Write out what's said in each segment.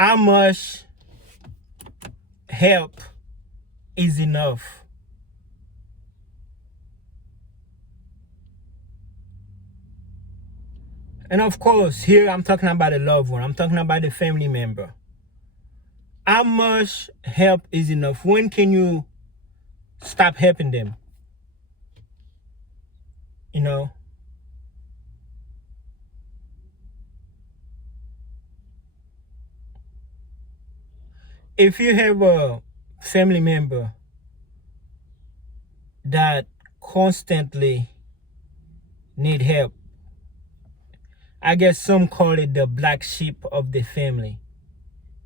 how much help is enough? And of course, here I'm talking about a loved one. I'm talking about a family member. How much help is enough? When can you stop helping them? You know, if you have a family member that constantly need help, I guess some call it the black sheep of the family,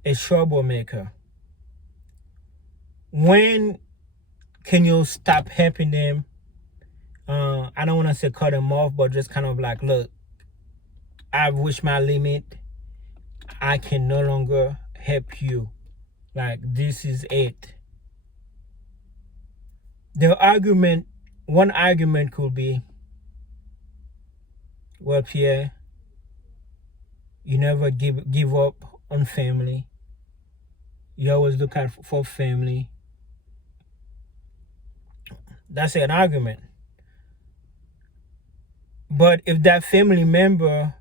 a troublemaker. When can you stop helping them? I don't want to say cut them off, but just kind of like, look, I've reached my limit. I can no longer help you. Like, this is it. One argument could be, well, Pierre, you never give up on family. You always look out for family. That's an argument. But if that family member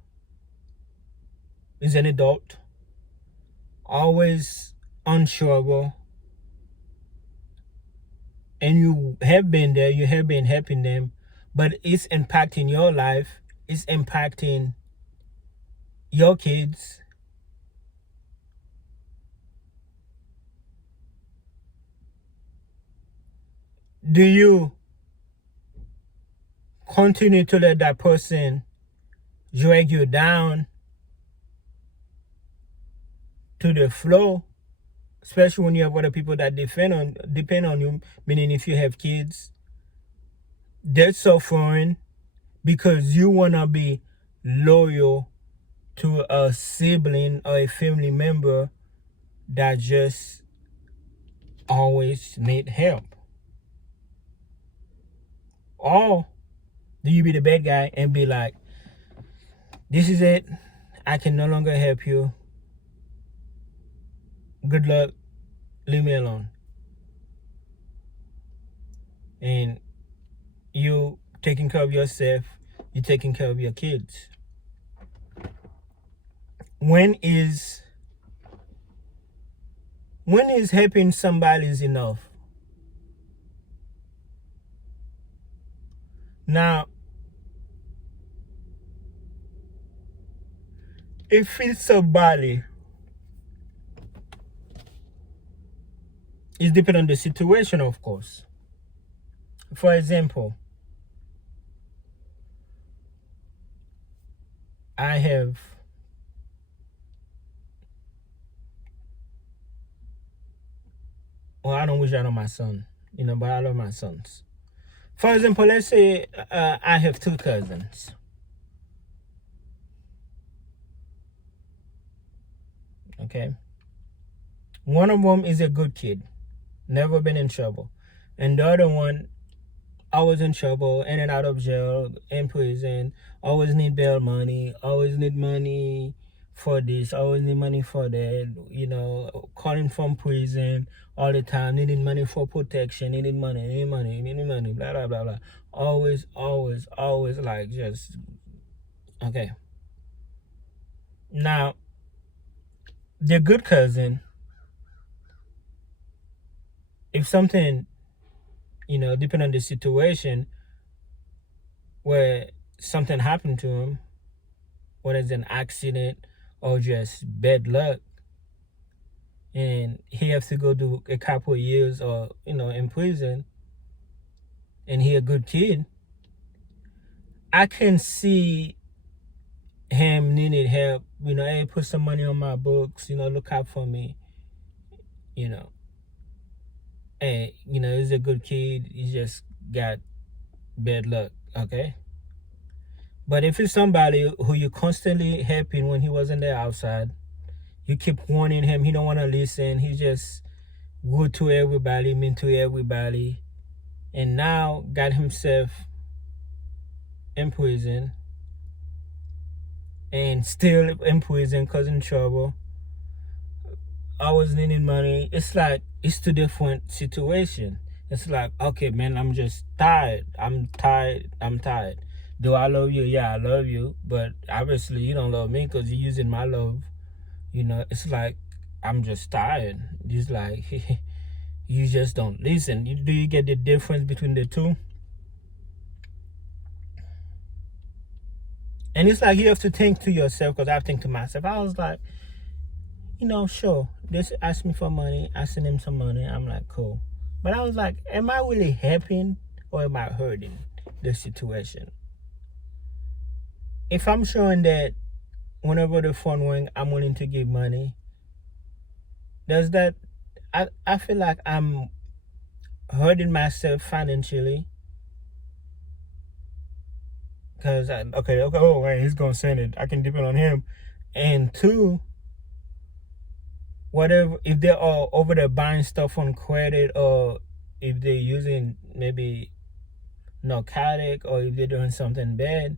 is an adult, always unsure, and you have been there, you have been helping them, but it's impacting your life, it's impacting your kids, do you continue to let that person drag you down to the floor, especially when you have other people that depend on you, meaning if you have kids, they're suffering because you want to be loyal to a sibling or a family member that just always need help? Or do you be the bad guy and be like, this is it, I can no longer help you, good luck, leave me alone? And you taking care of yourself, you taking care of your kids. When is helping somebody is enough? Now, if it's somebody, it depends on the situation, of course. For example, I don't wish that on my son, but I love my sons. For example, let's say I have two cousins. Okay. One of them is a good kid, never been in trouble. And the other one, always in trouble, in and out of jail, in prison, always need bail money, always need money for this, always need money for that, calling from prison all the time, needing money for protection, needing money, blah, blah, blah, blah. Always, like, just, okay. Now, the good cousin, if something, depending on the situation, where something happened to him, whether it's an accident or just bad luck, and he has to go to a couple of years or in prison, and he a good kid, I can see him needing help. Hey, put some money on my books, look out for me, hey, he's a good kid, he just got bad luck. Okay. But if it's somebody who you constantly helping when he wasn't there outside, you keep warning him, he don't want to listen, he just good to everybody, mean to everybody, and now got himself in prison, and still in prison because in trouble, I was needing money. It's like it's two different situation. It's like, okay, man, I'm just tired. I'm tired. I'm tired. Do I love you? Yeah, I love you. But obviously, you don't love me because you're using my love. It's like I'm just tired. It's like you just don't listen. Do you get the difference between the two? And it's like you have to think to yourself, because I think to myself. I was like, sure, this asked me for money. I sent him some money. I'm like, cool. But I was like, am I really helping or am I hurting the situation? If I'm showing that whenever the phone ring, I'm willing to give money, does that, I feel like I'm hurting myself financially? Because, okay, oh, wait, he's going to send it. I can depend on him. And two, whatever, if they are over there buying stuff on credit, or if they're using maybe narcotic, or if they're doing something bad,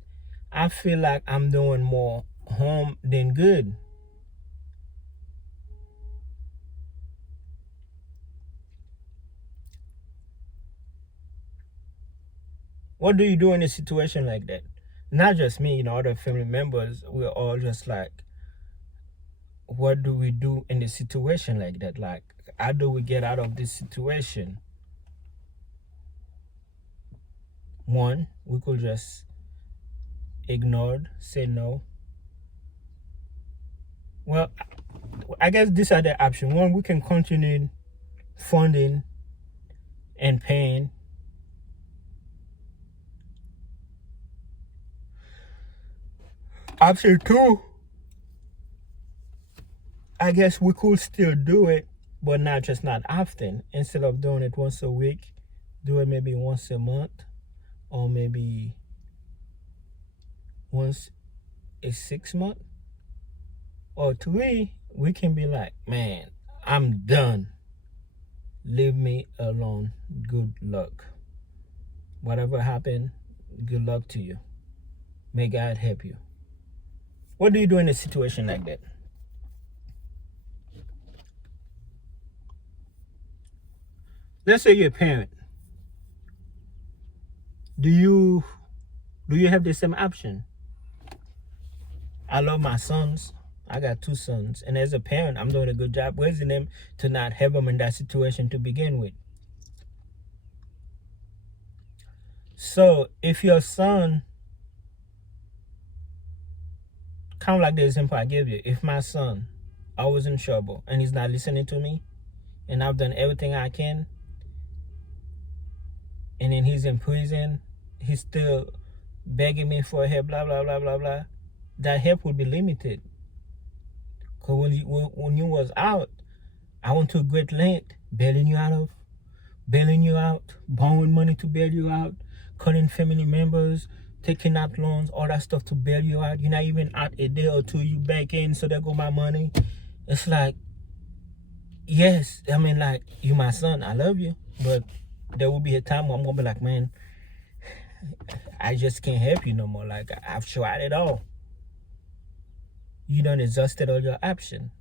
I feel like I'm doing more harm than good. What do you do in a situation like that? Not just me, other family members, we're all just like, what do we do in a situation like that? Like, how do we get out of this situation? One, we could just ignore, say no. Well, I guess these are the options. One, we can continue funding and paying. Option two, I guess we could still do it, but not often. Instead of doing it once a week, do it maybe once a month, or maybe once a 6 month. Or three, we can be like, man, I'm done. Leave me alone. Good luck. Whatever happened, good luck to you. May God help you. What do you do in a situation like that? Let's say you're a parent. Do you have the same option? I love my sons. I got 2 sons. And as a parent, I'm doing a good job raising them to not have them in that situation to begin with. So if your son, kind of like the example I gave you, if my son, I was in trouble and he's not listening to me, and I've done everything I can, and then he's in prison, he's still begging me for help, blah, blah, blah, blah, blah, that help would be limited. Because when you was out, I went to a great length, bailing you out, borrowing money to bail you out, calling family members, taking out loans, all that stuff to bail you out. You're not even out a day or two, you back in, so there go my money. It's like, yes, I mean, like, you my son, I love you, but there will be a time where I'm gonna be like, man, I just can't help you no more. Like, I've tried it all. You done exhausted all your options.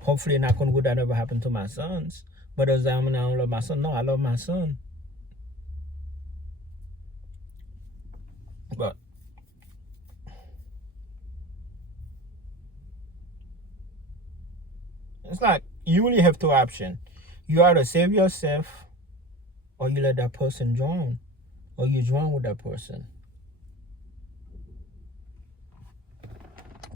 Hopefully, not gonna go that never happen to my sons. But does that mean I don't love my son? No, I love my son. But it's like you only have 2 options. You either save yourself, or you let that person drown, or you drown with that person.